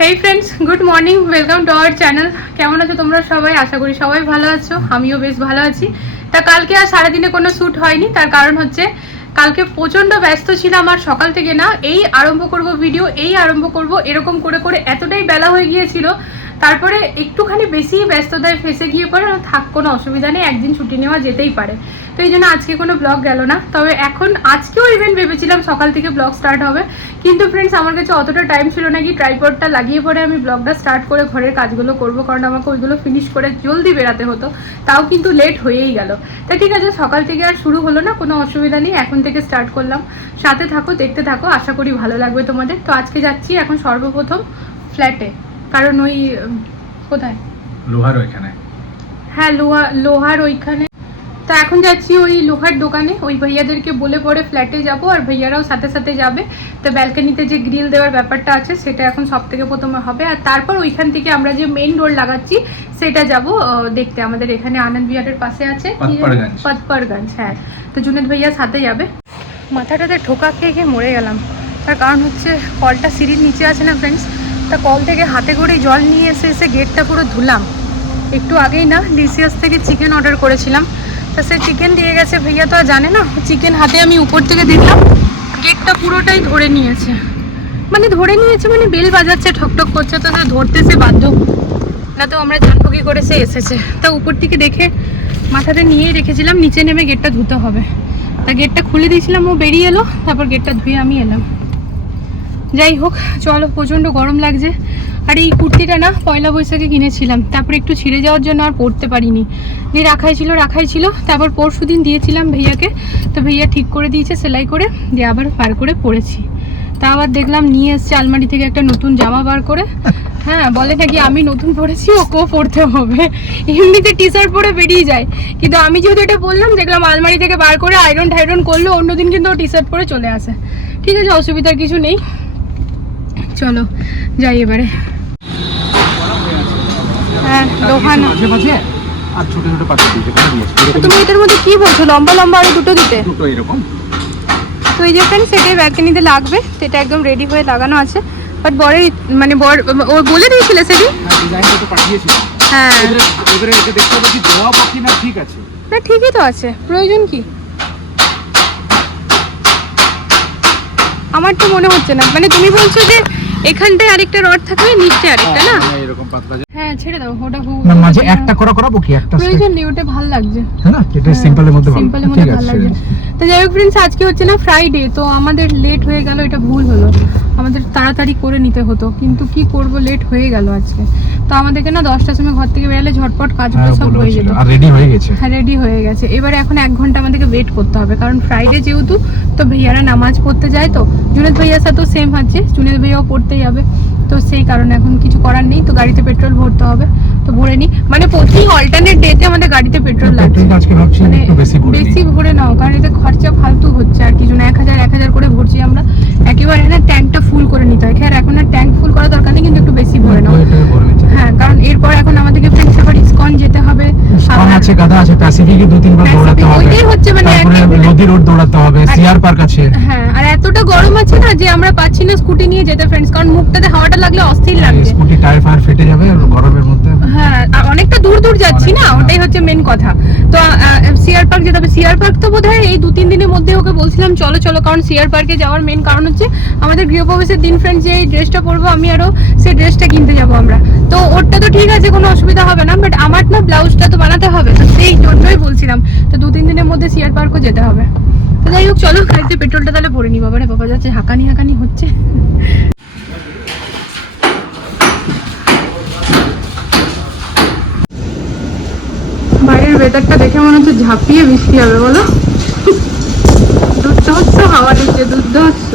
Hey friends, good morning, welcome to our channel. কেমন আছো তোমরা সবাই? আশা করি সবাই ভালো আছো, আমিও বেশ ভালো আছি। তা কালকে আর সারাদিনে কোনো শ্যুট হয়নি, তার কারণ হচ্ছে কালকে প্রচণ্ড ব্যস্ত ছিলাম। আর সকাল থেকে না এই আরম্ভ করব ভিডিও, এই আরম্ভ করব এরকম করে করে এতটাই বেলা হয়ে গিয়েছিল। তারপরে একটুখানি বেশি ব্যস্ততায় ফেসে গিয়ে পরে থাক, কোনো অসুবিধা নেই, একদিন ছুটি নেওয়া যেতেই পারে। তো এই জন্য আজকে কোনো ব্লগ গেল না। তবে এখন আজকেও ইভেন ভেবেছিলাম সকাল থেকে ব্লগ স্টার্ট হবে, কিন্তু ফ্রেন্ডস আমার কাছে অতটা টাইম ছিল না কি ট্রাইপডটা লাগিয়ে পরে আমি ব্লগটা স্টার্ট করে ঘরের কাজগুলো করব, কারণ আমাকে ওইগুলো ফিনিশ করে জলদি বেরাতে হতো। তাও কিন্তু লেট হয়েই গেল। তাই ঠিক আছে, সকাল থেকে আর শুরু হলো না, কোনো অসুবিধা নেই, এখন থেকে স্টার্ট করলাম। সাথে থাকো, দেখতে থাকো, আশা করি ভালো লাগবে তোমাদের। তো আজকে যাচ্ছি এখন সর্বপ্রথম ফ্ল্যাটে, কারণ ওই কোথায় লোহার ওইখানে, হ্যাঁ লোহার ওইখানে। তো এখন যাচ্ছি ওই লোহার দোকানে, ওই ভাইয়াদেরকে বলে পরে ফ্ল্যাটে যাব, আর ভাইয়ারাও সাথে সাথে যাবে। তো ব্যালকনিতে যে গ্রিল দেওয়ার ব্যাপারটা আছে সেটা এখন সব থেকে প্রথমে হবে, আর তারপর ওইখান থেকে আমরা যে মেইন রোড লাগাচ্ছি সেটা যাব দেখতে। আমাদের এখানে আনন্দ বিহারের পাশে আছে পদপরগঞ্জ, হ্যাঁ। তো জুনেদ ভাইয়া সাথে যাবে। মাথাটাতে ঠোকা খেয়ে খেয়ে মরে গেলাম, তার কারণ হচ্ছে কলটা সিঁড়ির নিচে আছে না ফ্রেন্ডস। তা কল থেকে হাতে করে জল নিয়ে এসে গেটটা পুরো ধুলাম। একটু আগেই না ডিসিএস থেকে চিকেন অর্ডার করেছিলাম, তা সে চিকেন দিয়ে গেছে। ভাইয়া তো আর জানে না, চিকেন হাতে আমি উপর থেকে দেখলাম গেটটা পুরোটাই ধরে নিয়েছে। মানে বেল বাজাচ্ছে, ঠকঠক করছে, তো ধরতে সে বাধ্য, না তো আমরা জানবো কি করে সে এসেছে। তা উপর থেকে দেখে মাথাতে নিয়েই রেখেছিলাম, নিচে নেমে গেটটা ধুতে হবে। তা গেটটা খুলে দিয়েছিলাম, ও বেরিয়ে এলো, তারপর গেটটা ধুয়ে আমি এলাম। যাই হোক চলো, প্রচণ্ড গরম লাগছে। আর এই কুর্তিটা না পয়লা বৈশাখে কিনেছিলাম, তারপর একটু ছিঁড়ে যাওয়ার জন্য আর পরতে পারিনি, দিয়ে রাখাই ছিল। তারপর পরশু দিন দিয়েছিলাম ভাইয়াকে, তো ভাইয়া ঠিক করে দিয়েছে সেলাই করে, দিয়ে আবার বার করে পরেছি। তা আবার দেখলাম নিয়ে এসছে আলমারি থেকে একটা নতুন জামা বার করে। হ্যাঁ, বলে নাকি আমি নতুন পরেছি, ওকেও পরতে হবে। এমনিতে টি শার্ট পরে বেরিয়ে যায়, কিন্তু আমি যেহেতু এটা বললাম, দেখলাম আলমারি থেকে বার করে আয়রন টাইরন করলো, অন্যদিন কিন্তু ও টি শার্ট পরে চলে আসে। ঠিক আছে, অসুবিধার কিছু নেই, চলো যাই এবারে। হ্যাঁ, দোকান আর ছোট ছোট পাতা দিতে দিয়েছে। তুমি এটার মধ্যে কি বলছো, লম্বা লম্বা আরো দুটো দিতে? দুটো এরকম। তো এই যে ফ্রেন্ডস, সেটাই ব্যালকনিতে লাগবে, সেটা একদম রেডি হয়ে লাগানো আছে। বাট বর ও বলে দিয়েছিল সেদিন, ডিজাইনটা তো পাঠিয়েছিল। হ্ঁ, এবারে এটা দেখতে হবে কি দেওয়া বাকি না ঠিক আছে। না ঠিকই তো আছে, প্রয়োজন কি? আমার তো মনে হচ্ছে না, মানে তুমি বলছো যে এখানটায় আরেকটা রড থাকবে, নিচে আরেকটা, না এরকম পাতলা। হ্যাঁ, ছেড়ে দাও ওটা। না মাঝে একটা করাবো কি, একটা প্রয়োজন নেই, ওটা ভালো লাগছে, হ্যাঁ না, এটা সিম্পলের মধ্যে ভালো, সিম্পলের মধ্যে ভালো লাগছে। তো যাই হোক ফ্রেন্ডস, আজকে হচ্ছে না ফ্রাইডে, তো আমাদের লেট হয়ে গেল, এটা ভুল হলো, আমাদের তাড়াতাড়ি করে নিতে হতো, কিন্তু কি করব, লেট হয়ে গেল আজকে। তো আমাদেরকে না 10টার সময় ঘর থেকে বেরোলে ঝটপট কাজগুলো সব হয়ে যেত। আর রেডি হয়ে গেছে, হ্যাঁ রেডি হয়ে গেছে। এবারে এখন 1 ঘন্টা আমাদেরকে ওয়েট করতে হবে, কারণ ফ্রাইডে যেহেতু, তো ভাইয়ারা নামাজ পড়তে যায়। তো জুনেদ ভাইয়ার সাথেও সেম আছে, জুনেদ ভাইয়াও পড়তে যাবে, তো সেই কারণে এখন কিছু করার নেই। তো গাড়িতে পেট্রোল ভরতে হবে, তো ভরে নি, মানে প্রতি অল্টারনেট ডেতে আমাদের গাড়িতে পেট্রোল লাগছে। মানে বেশি ভরে নাও, কারণ এতে খরচা ফালতু হচ্ছে আর কিছু না। 1000 করে ভরছি আমরা, একেবারে না ট্যাঙ্কটা ফুল করে নিতে হয়। খেয়ার এখন আর ট্যাঙ্ক ফুল করা দরকার নেই, কিন্তু একটু বেশি ভরে নাও। হ্যাঁ, কারণ এরপর এখন আমাদেরকে ফ্রেন্ডস আবার ইসকন যেতে হবে, আছে গাদা আছে, প্যাসিফিকে 2-3 বার দৌড়াতে হবে, ওইটাই হচ্ছে মানে নদী রোড দৌড়াতে হবে, সিআর পার্ক আছে। হ্যাঁ, আর এতটা গরম আছে না যে আমরা পাচ্ছি না স্কুটি নিয়ে যেতে ফ্রেন্ডস, কারণ মুখটাতে হাওয়াটা লাগলে অস্থির লাগছে, স্কুটি টায়ার ফায়ার ফেটে যাবে গরমের মধ্যে। হ্যাঁ, আর অনেকটা দূর যাচ্ছি না, ওটাই হচ্ছে মেন কথা। তো সিআর পার্ক যেতে হবে। সিআর পার্ক তো বোধহয় এই 2-3 দিনের মধ্যে ওকে বলছিলাম চলো, কারণ সিআর পার্কে যাওয়ার মেন কারণ হচ্ছে আমাদের গৃহপ্রবেশের দিন ফ্রেন্ডস যে ড্রেসটা পরবো আমি, আরো সেই ড্রেসটা কিনতে যাবো আমরা। তো ওরটা তো ঠিক আছে, কোনো অসুবিধা হবে না, বাট আমার না ব্লাউজটা তো বানাতে হবে, তো সেই জন্যই বলছিলাম। তো 2-3 দিনের মধ্যে সিআর পার্কও যেতে হবে। তো যাই হোক চলো, গাড়িতে পেট্রোলটা তাহলে ভরে নি। বাবা যাচ্ছে, হাঁকানি হচ্ছে। বাইরের ওয়েদারটা দেখে মনে হচ্ছে ঝাঁপিয়ে বৃষ্টি হবে, বলো। দুর্ধর্ষ হাওয়া দিচ্ছে, দুর্ধর্ষ।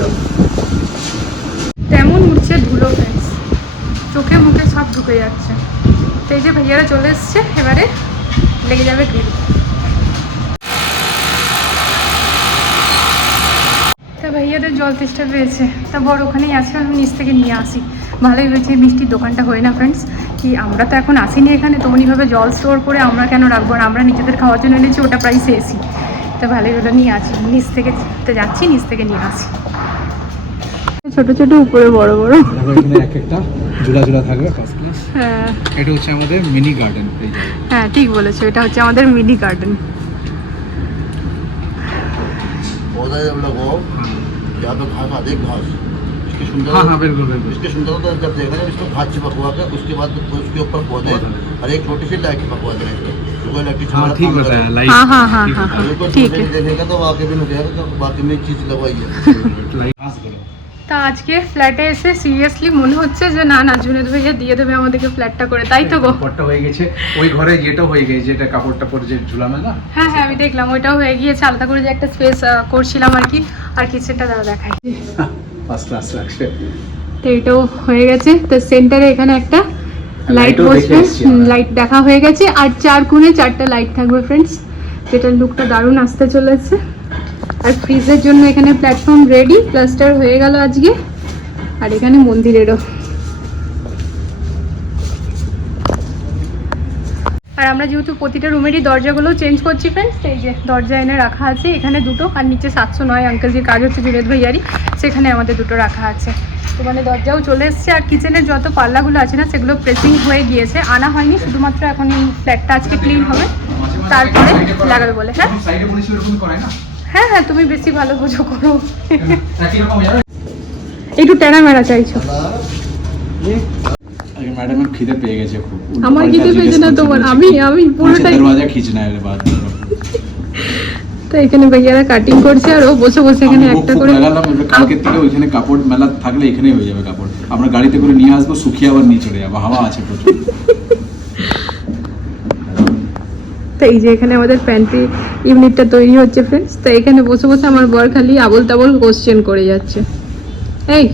তেমন উঠছে ধুলো ফ্রেন্ডস, চোখে মুখে সব ঢুকে যাচ্ছে। তো এই যে ভাইয়ারা চলে এসছে, এবারে লেগে যাবে গ্রিল। তা ভাইয়াদের জল তেষ্টা পেয়েছে, তা বড় ওখানেই আছে, আমি নিচ থেকে নিয়ে আসি। ভালোই হয়েছে মিষ্টির দোকানটা হয় না ফ্রেন্ডস, কি আমরা তো এখন আসিনি এখানে, তেমনিভাবে জল স্টোর করে আমরা কেন রাখবো, আর আমরা নিজেদের খাওয়ার জন্য এনেছি, ওটা প্রায় শেষই। তো ভালোই হলো, নিয়ে আসি নিচ থেকে, যাচ্ছি নিচ থেকে নিয়ে আসি। ছোট ছোট উপরে বড় বড়। দেখো এখানে এক একটা ঝুলা ঝুলা থাকবে ফার্স্ট ক্লাস। হ্যাঁ এটা হচ্ছে আমাদের মিনি গার্ডেন। হ্যাঁ ঠিক বলেছো, এটা হচ্ছে আমাদের মিনি গার্ডেন। पौधा जब लगाओ यहाँ पे घास आती है, घास इसकी सुंदर हाँ हाँ बिल्कुल बिल्कुल। इसकी सुंदरता जब देखना जब इसको घास चिपकवा के उसके बाद उसके ऊपर पौधे और एक छोटी सी लाइट चिपकवा देना इसको, तो कोई इलेक्ट्रिक हाँ ठीक बताया लाइट। हाँ हाँ हाँ हाँ हाँ बिल्कुल ठीक छोटे है। से देखेगा तो वाकई में लगेगा तो वाकई में चीज लगवाई है। लाइट पास करो। তা আজকে ফ্ল্যাটে এসে সিরিয়াসলি মনে হচ্ছে যে না না জুনেদ ভাইয়া দিয়ে দেবে আমাদেরকে ফ্ল্যাটটা করে, তাই তো গো? কাপড়টা হয়ে গেছে ওই ঘরে, যেটা হয়ে গেছে যেটা কাপড়টা পরে যে ঝুলানো না। হ্যাঁ হ্যাঁ আমি দেখলাম ওইটাও হয়ে গিয়েছে, আলাদা করে যে একটা স্পেস করছিলাম আর কি। আর কিচেনটা দাদা দেখাই, ফার্স্ট ক্লাস লাগছে। তো এটাও হয়ে গেছে। তো সেন্টারে এখানে একটা লাইট লাইটও দেখে বসবে, এসছি আমরা। লাইট দেখা হয়ে গেছে। আর 4 কোণে 4টা লাইট থাকবে ফ্রেন্ডস, যেটার লুকটা দারুণ আসতে চলেছে। আর ফ্রিজের জন্য এখানে প্ল্যাটফর্ম রেডি, প্লাস্টার হয়ে গেল আজকে। আর এখানে মন্দিরেরও। আর আমরা যেহেতু প্রতিটা রুমেরই দরজাগুলো চেঞ্জ করছি ফ্রেন্ডস, এই যে দরজা এনে রাখা আছে এখানে দুটো, আর নিচে 709 আঙ্কেল যে কাজ হচ্ছে জুনেদ ভাইয়ারি, সেখানে আমাদের দুটো রাখা আছে। তো মানে দরজাও চলে এসছে। আর কিচেনের যত পাল্লাগুলো আছে না সেগুলো প্রেসিং হয়ে গিয়েছে, আনা হয়নি, শুধুমাত্র এখন এই ফ্ল্যাটটা আজকে ক্লিন হবে তারপরে লাগাবে বলে। হ্যাঁ সাইডে বলেছি এরকম করে না। হ্যাঁ হ্যাঁ তুমি বেশি ভালো বুঝো করো। একই রকম যাবে। একটু টেনা মেরা চাইছো? ম্যাডামের খিদে পেয়ে গেছে খুব। আমার খিদে পেয়েছে না তোমার? আমি পুরোটাই। দরওয়াজা খিচনা এর বাদ। তো এখানে ভাইয়ারা কাটিং করছে আর ও বসে বসে এখানে একটা করে লাগালাম। কালকে থেকে ওইখানে কাপড় মেলা থাকলে এখানেই হয়ে যাবে কাপড়। আমরা গাড়িতে করে নিয়ে আসবো, শুকিয়ে আবার নিয়ে চলে যাবো, হাওয়া আছে প্রচুর। তো এই যে এখানে আমাদের প্যান্ট্রি ইউনিটটা তৈরি হচ্ছে ফ্রেন্ডস। তো এখানে বসে বসে আমার বর খালি আবল তাবল কোশ্চেন করে যাচ্ছে। এই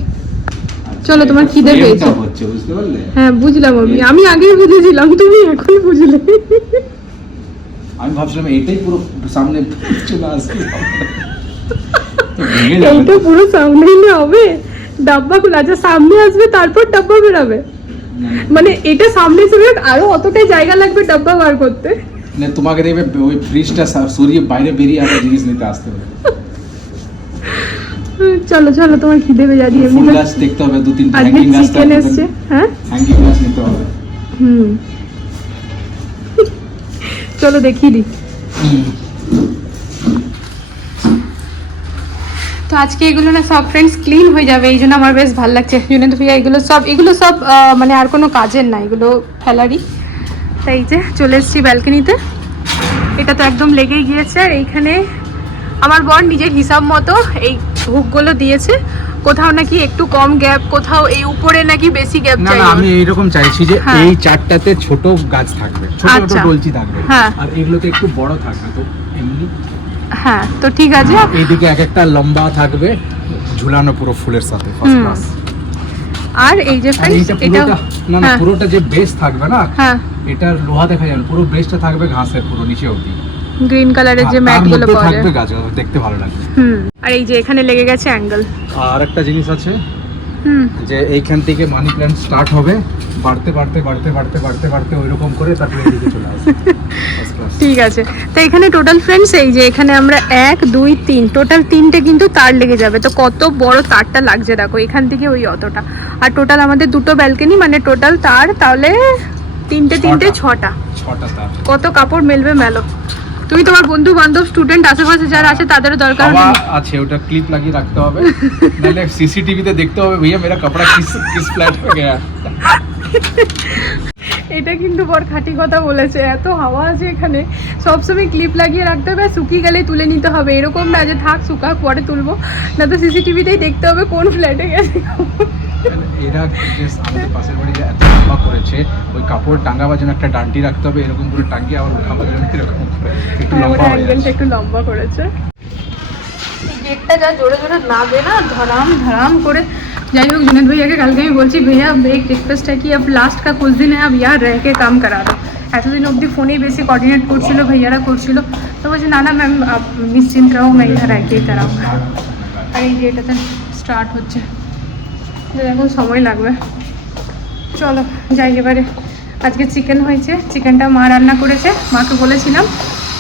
চলো, তোমার খিদে পেয়েছে। হচ্ছে বুঝতে পারলে? হ্যাঁ বুঝলাম, আমি আগেই বুঝেছিলাম, তুমি এখন বুঝলে। আমি ভাবছিলাম এইটাই পুরো সামনে চলে আসবে, তো ভেঙে যাবে। এইটা পুরো সামনেই না হবে, ডাব্বা খোলা আছে, সামনে আসবে তারপর ডাব্বা বেরাবে। মানে এটা সামনে এসে আরো অতটাই জায়গা লাগবে ডাব্বা বার করতে। মানে তোমাকে দেখবে ওই ফ্রিজটা সরিয়ে বাইরে বেরিয়ে আবার জিনিস নিতে আসতে হবে। চলো চলো, তোমার খিদে পেয়ে যাচ্ছে। ফুল গাছ দেখতে হবে, 2-3টা আজকে হ্যাঙ্গিং গাছ চিকেন এসছে। হ্যাঁ হ্যাঙ্গিং গাছ নিতে হবে। চলো দেখিয়ে দিই। তো আজকে এগুলো না সব ফ্রেন্ডস ক্লিন হয়ে যাবে, এই জন্য আমার বেশ ভালো লাগছে। জুনেদ ভাইয়া এগুলো সব মানে আর কোনো কাজের না, এগুলো ফেলারই। তাই এই যে চলে এসেছি ব্যালকনিতে। এটা তো একদম লেগেই গিয়েছে। আর এইখানে আমার বর নিজের হিসাব মতো এই হুকগুলো দিয়েছে, কোথাও নাকি একটু কম গ্যাপ, কোথাও এই উপরে নাকি বেশি গ্যাপ না চাই। না, আমি এইরকম চাইছি যে হ্যাঁ। এই চারটাতে ছোট গাছ থাকবে, ছোট ছোট আচ্ছা। ডলচি থাকবে, হ্যাঁ। আর এগুলোতে একটু বড় থাকবে। তো এমনি হ্যাঁ তো ঠিক আছে। এইদিকে এক একটা লম্বা থাকবে ঝুলানো পুরো ফুলের সাথে ফার্স্ট ক্লাস। আর এই যে আর ফ্রেন্ডস এইটা এটা পুরোটা না না, হ্যাঁ। পুরোটা যে বেস থাকবে না, হ্যাঁ এটা লোহা দেখা যাবে, পুরো বেসটা থাকবে ঘাসের পুরো নিচে অবধি। গ্রিন কালারের যে আর ম্যাট তার গুলো মধ্যে পাওয়া থাকবে যায়। গাছ, দেখতে ভালো লাগবে। আর এই যে এখানে লেগে গেছে অ্যাঙ্গেল। আর একটা জিনিস আছে যে এইখান থেকে মানি প্ল্যান্ট স্টার্ট হবে, বাড়তে বাড়তে বাড়তে বাড়তে বাড়তে বাড়তে ওইরকম করে তারপরে এদিকে চলে আসবে। First class। ঠিক আছে। তো এখানে টোটাল ফ্রেন্ডস এই যে এখানে আমরা 1 2 3 টোটাল 3টে কিন্তু তার লেগে যাবে। তো কত বড় তারটা লাগছে দেখো, এখান থেকে ওই অতটা। আর টোটাল আমাদের দুটো ব্যালকনি, মানে টোটাল তার তাহলে 3টে 6টা। তার কত কাপড় মেলবে মেলো। তুমি তোমার বন্ধু বান্ধব স্টুডেন্ট আশেপাশে যারা আছে তাদেরও দরকার হাওয়া নেই। আছে, ওটা ক্লিপ লাগিয়ে রাখতে হবে, নাহলে সিসিটিভিতে দেখতে হবে भैया मेरा कपड़ा किस फ्लैट में गया। এটা কিন্তু বড় খাঁটি কথা বলেছে। এত হাওয়া আছে এখানে, সবসময় ক্লিপ লাগিয়ে রাখতে হবে, শুকিয়ে গেলে তুলে নিতে হবে। এরকম না যে থাক শুকা পরে তুলবো, না তো সিসিটিভিতেই দেখতে হবে কোন ফ্ল্যাটে গেছে। এরা যে আমাদের পাশের বাড়ি যে এত লম্বা করেছে, ওই কাপড় টাঙ্গাবার জন্য একটা ডান্টি রাখতে হবে, এরকম করে টাঙ্গিয়ে আবার উঠাবার জন্য এরকম করে একটু লম্বা হয়ে অ্যাঙ্গেলটা যাচ্ছে। একটু লম্বা করেছে। গেটটা যা জোরে জোরে नागे ना धड़ाम धड़ाम করে। যাই হোক जुनेद भैया के কালকে আমি বলছি भैया एक रिक्वेस्ट है कि अब लास्ट का कुछ दिन है अब यार रह के काम करा दो। এতদিন অবধি ফোনেই বেশি কোঅর্ডিনেট করছিল, ভাইয়ারা করছিল। তো বলছি না না ম্যাম आप निश्चिंत रहो, मैं इधर रह के ही कराऊंगा। আর এই যে এটাতে স্টার্ট হচ্ছে, এখন সময় লাগবে। চলো যাই এবারে। আজকে চিকেন হয়েছে, চিকেনটা মা রান্না করেছে। মাকে বলেছিলাম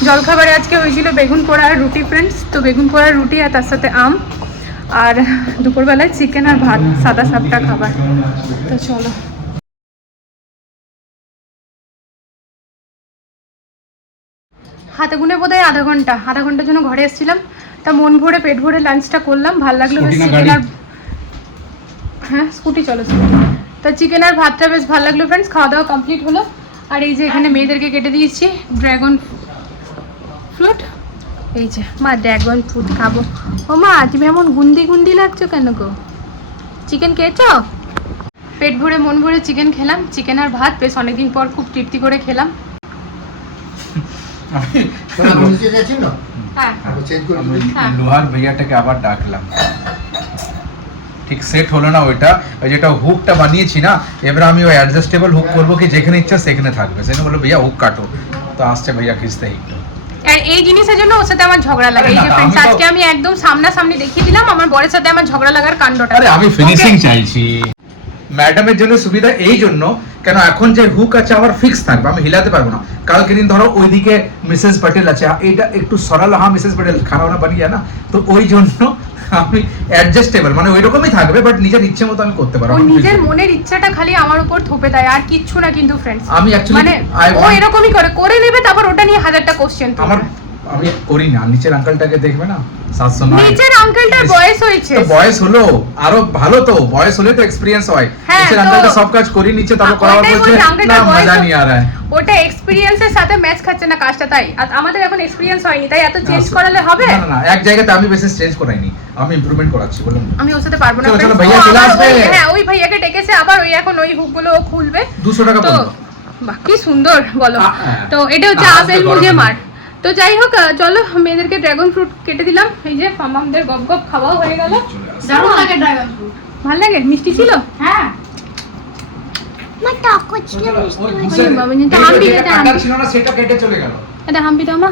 জলখাবারে আজকে হয়েছিল বেগুন পোড়া আর রুটি ফ্রেন্ডস। তো বেগুন পোড়া রুটি আর তার সাথে আম। আর দুপুরবেলায় চিকেন আর ভাত, সাদা সাপটা খাবার। তো চলো, হাতে গুনে বোধহয় আধা ঘন্টার জন্য ঘরে এসেছিলাম। তা মন ভরে পেট ভরে লাঞ্চটা করলাম, ভালো লাগলো বেশ। চিকেন আর হ্যাঁ স্কুটি চলেছে। তা চিকেন আর ভাতটা বেশ ভালো লাগলো ফ্রেন্ডস। খাওয়া দাওয়া কমপ্লিট হলো। আর এই যে এখানে মেয়েদেরকে কেটে দিয়েছি ড্রাগন ফ্রুট। এই যে মা ড্রাগন ফ্রুট খাবো। ও মা তুমি এমন গুন্দি গুন্দি লাগছো কেন গো? চিকেন খেয়েছো? পেট ভরে মন ভরে চিকেন খেলাম, চিকেন আর ভাত বেশ অনেকদিন পর খুব তৃপ্তি করে খেলাম। হ্যাঁ লোহার ভাইয়াটাকে আবার ডাকলাম, ঠিক সেট হলো না ওইটা, ওই যেটা হুকটা বানিয়েছি না, এবার আমি ওই অ্যাডজাস্টেবল হুক করবো কি যেখানে ইচ্ছা সেখানে থাকবে। সেখানে বললো ভাইয়া হুক কাটো, তো আসছে ভাইয়া খিস্তে একটু। আর এই জিনিসের জন্য ওর সাথে আমার ঝগড়া লাগে। এই যে ফ্রেন্ডস আজকে আমি একদম সামনাসামনি দেখিয়ে দিলাম আমার বরের সাথে আমার ঝগড়া লাগার কাণ্ডটা। আরে আমি ফিনিশিং চাইছি। ম্যাডামের জন্য সুবিধা এই জন্য কেন, এখন যে হুক আছে আমার ফিক্স থাকবে, আমি হিলাতে পারবো না। কালকে দিন ধরো ওইদিকে মিসেস প্যাটেল আছে, এইটা একটু সরাল, হ্যাঁ মিসেস প্যাটেল খানা বানা বানিয়ে না, তো ওই জন্য আমি অ্যাডজাস্টেবল মানে ওই রকমই থাকবে, বাট নিজের ইচ্ছে মতো আমি করতে পারবো। ও নিজের মনের ইচ্ছাটা খালি আমার উপর থোপে দেয় আর কিচ্ছু না কিন্তু ফ্রেন্ডস। আমি অ্যাকচুয়ালি মানে ও এরকমই করে নেবে, তারপর ওটা নিয়ে হাজারটা কোশ্চেন। আমি করি না, নিচের আঙ্কেলটাকে দেখবে না 709, নিচের আঙ্কেলটার বয়স হয়েছে, তো বয়স হলো আরো ভালো, তো বয়স হলে তো এক্সপেরিয়েন্স হয়। নিচের আঙ্কেলটা সব কাজ করি নিচে, তারপর করার বলছে না মজা নিয়ে আর ওটা এক্সপেরিয়েন্সের সাথে ম্যাচ খাচ্ছে না কাজটা, তাই আমাদের এখন এক্সপেরিয়েন্স হয়নি, তাই এত চেঞ্জ করালে হবে না? না এক জায়গাতে আমি বেশি চেঞ্জ করাইনি, আমি ইমপ্রুভমেন্ট করাচ্ছি বললাম। আমি ওর সাথে পারবো না। চলো ভাইয়া চলে আসবে। হ্যাঁ ওই ভাইয়াকে ডেকেছে আবার, ওই এখন ওই হুকগুলো ও খুলবে। 200 টাকা তো পড়লো। বাহ কি সুন্দর বলো। তো এটা হচ্ছে আপেল মুঝে মার। তো যাই হোক চলো মেয়েদেরকে ড্রাগন ফ্রুট কেটে দিলাম। এই যে আমাদের গপ গপ খাওয়াও হয়ে গেল। দারুণ লাগে ড্রাগন ফ্রুট। ভালো লাগে? মিষ্টি ছিল? হ্যাঁ মা টক ছিল মিষ্টি। বাবা এটা হাম্পি কাটা ছিল না সেটা কেটে চলে গেল। এটা হাম্পি দাও মা।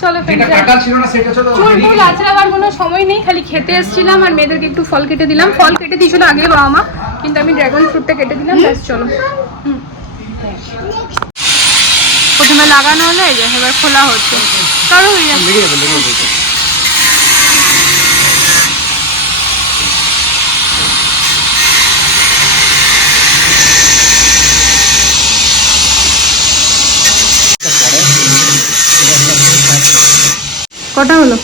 চলো যেটা কাটা ছিল না সেটা চলো। চুল আছড়াবার কোনো সময় নেই, খালি খেতে এসেছিলাম আর মেয়েদেরকে একটু ফল কেটে দিলাম। ফল কেটে দিয়েছিল আগে বাবা মা, কিন্তু আমি ড্রাগন ফ্রুটটা কেটে দিলাম। ব্যাস চলো। প্রথমে লাগানো হলো, এই যে এবার খোলা হচ্ছে। চলো হয়ে যাচ্ছে। কটা হলো?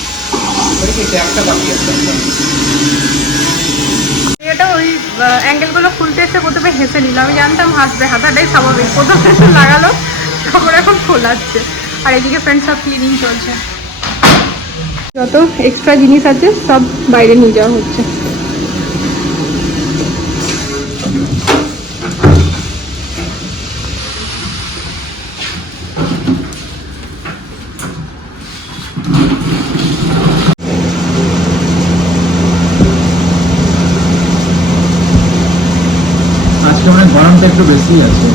এটা ওই অ্যাঙ্গেলগুলো খুলতে এসে প্রথমে হেসে নিল। আমি জানতাম হাসবে, হাতাটাই স্বাভাবিক। প্রথমে লাগালো, তারপর এখন খোলাচ্ছে। আর এদিকে ফ্রেন্ড সব ক্লিনিং চলছে, যত এক্সট্রা জিনিস আছে সব বাইরে নিয়ে যাওয়া হচ্ছে। আজকে অনেক গরমটা একটু বেশি আছে।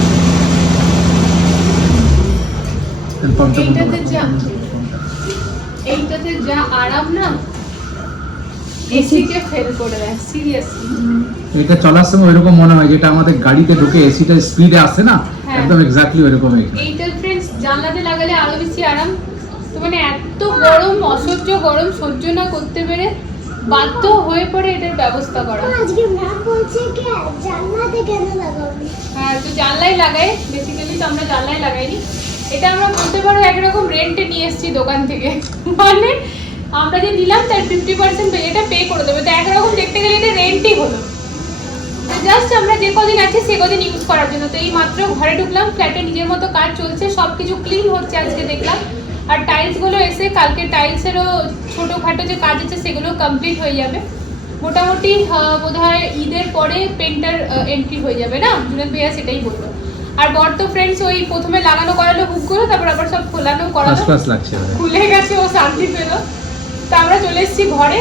এইটাতে যা আরাম না, এসিকে ফেল করে দেয় সিরিয়াসলি। এটা চলার সময় ওইরকম মনে হয় যেটা আমাদের গাড়িতে ঢুকে এসিটা স্পিডে আসে না, একদম এক্স্যাক্টলি ওইরকমই। এইটা ফ্রেন্ডস জানলাতে লাগালে আরো বেশি আরাম। তো মানে এত গরম, অসহ্য গরম সহ্য না করতে পেরে বাধ্য হয়ে পড়ে এটার ব্যবস্থা করা। আজকে ম্যাম বলছে কি জানলাতে কেন লাগাবি? হ্যাঁ তো জানলাই লাগাই, বেসিক্যালি তো আমরা জানলাই লাগাইনি। এটা আমরা বলতে পারো একরকম রেন্টে নিয়ে এসেছি দোকান থেকে। মানে আমরা যে দিলাম তার 50% এটা পে করে দেবে। তো একরকম দেখতে গেলে এটা রেন্টই হলো। জাস্ট আমরা যে কদিন আছি সে কদিন ইউজ করার জন্য। তো এই মাত্র ঘরে ঢুকলাম, ফ্ল্যাটে নিজের মতো কাজ চলছে, সব কিছু ক্লিন হচ্ছে আজকে দেখলাম। আর টাইলসগুলো এসে কালকে টাইলসেরও ছোটোখাটো যে কাজ আছে সেগুলো কমপ্লিট হয়ে যাবে। মোটামুটি বোধহয় ঈদের পরে পেন্টার এন্ট্রি হয়ে যাবে না, জুনেদ ভাইয়া সেটাই বললো। আর বর তো ফ্রেন্ডস ওই প্রথমে লাগানো করালো হুকগুলো, তারপর আবার সব খোলানো করালো, খুলে গেছে, ও শান্তি পেলো। তো আমরা চলে এসেছি ঘরে।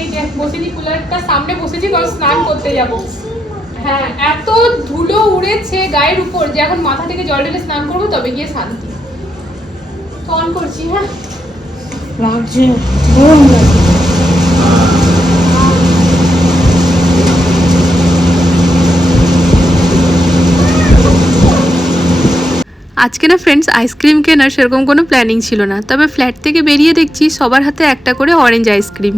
এই যে বসেছি, কুলারটা সামনে বসেছি কারণ স্নান করতে যাব। হ্যাঁ এত ধুলো উড়েছে গায়ের উপর যে এখন মাথা থেকে জল ঢেলে স্নান করবো তবে গিয়ে শান্তি। অন করছি। হ্যাঁ লাগছে, গরম লাগছে। আজকে না ফ্রেন্ডস আইসক্রিম কেনার সেরকম কোনো প্ল্যানিং ছিল না, তবে ফ্ল্যাট থেকে বেরিয়ে দেখছি সবার হাতে একটা করে অরেঞ্জ আইসক্রিম।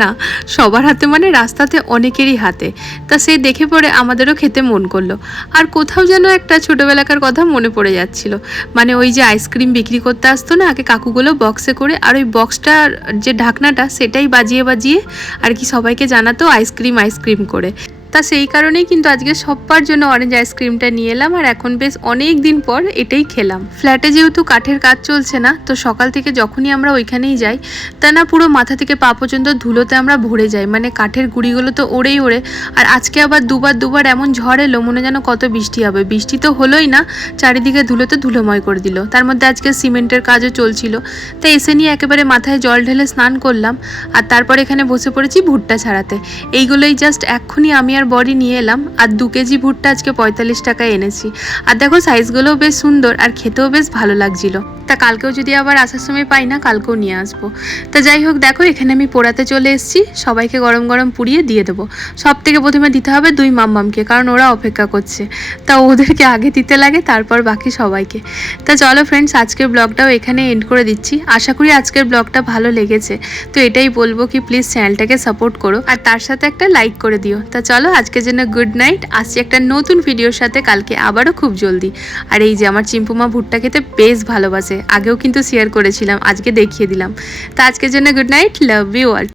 না সবার হাতে মানে রাস্তাতে অনেকেরই হাতে। তা সে দেখে পড়ে আমাদেরও খেতে মন করলো। আর কোথাও যেন একটা ছোটোবেলাকার কথা মনে পড়ে যাচ্ছিল, মানে ওই যে আইসক্রিম বিক্রি করতে আসতো না আগে কাকুগুলো বক্সে করে, আর ওই বক্সটার যে ঢাকনাটা সেটাই বাজিয়ে বাজিয়ে আর কি সবাইকে জানাতো আইসক্রিম আইসক্রিম করে। তা সেই কারণেই কিন্তু আজকে সবার জন্য অরেঞ্জ আইসক্রিমটা নিয়ে এলাম, আর এখন বেশ অনেক দিন পর এটাই খেলাম। ফ্ল্যাটে যেহেতু কাঠের কাজ চলছে না, তো সকাল থেকে যখনই আমরা ওইখানেই যাই তা না পুরো মাথা থেকে পা পর্যন্ত ধুলোতে আমরা ভরে যাই, মানে কাঠের গুঁড়িগুলো তো ওড়েই ওড়ে। আর আজকে আবার দুবার এমন ঝড় এলো মনে যেন কত বৃষ্টি হবে, বৃষ্টি তো হলোই না, চারিদিকে ধুলোতে ধুলোময় করে দিল। তার মধ্যে আজকে সিমেন্টের কাজও চলছিল, তাই এসে নিয়ে একেবারে মাথায় জল ঢেলে স্নান করলাম, আর তারপর এখানে বসে পড়েছি ভুট্টা ছাড়াতে। এইগুলোই জাস্ট এক্ষুনি আমি আর বড়ি নিয়ে এলাম, আর 2 কেজি ভুট্টা আজকে 45 টাকায় এনেছি। আর দেখো সাইজগুলোও বেশ সুন্দর আর খেতেও বেশ ভালো লাগছিল। তা কালকেও যদি আবার আসার সময় পাই না কালকেও নিয়ে আসবো। তা যাই হোক দেখো এখানে আমি পোড়াতে চলে এসেছি, সবাইকে গরম গরম পুড়িয়ে দিয়ে দেবো। সব থেকে প্রথমে দিতে হবে 2 মাম্মামকে, কারণ ওরা অপেক্ষা করছে, তা ওদেরকে আগে দিতে লাগে তারপর বাকি সবাইকে। তা চলো ফ্রেন্ডস আজকের ব্লগটাও এখানে এন্ড করে দিচ্ছি। আশা করি আজকের ব্লগটা ভালো লেগেছে, তো এটাই বলবো কি প্লিজ চ্যানেলটাকে সাপোর্ট করো আর তার সাথে একটা লাইক করে দিও। তা চলো আজকের জন্য গুড নাইট, আসছি একটা নতুন ভিডিওর সাথে কালকে আবারও খুব জলদি। আর এই যে আমার চিম্পুমা ভুট্টা খেতে বেশ ভালোবাসে, আগেও কিন্তু শেয়ার করেছিলাম, আজকে দেখিয়ে দিলাম। তা আজকের জন্য good night, love you all.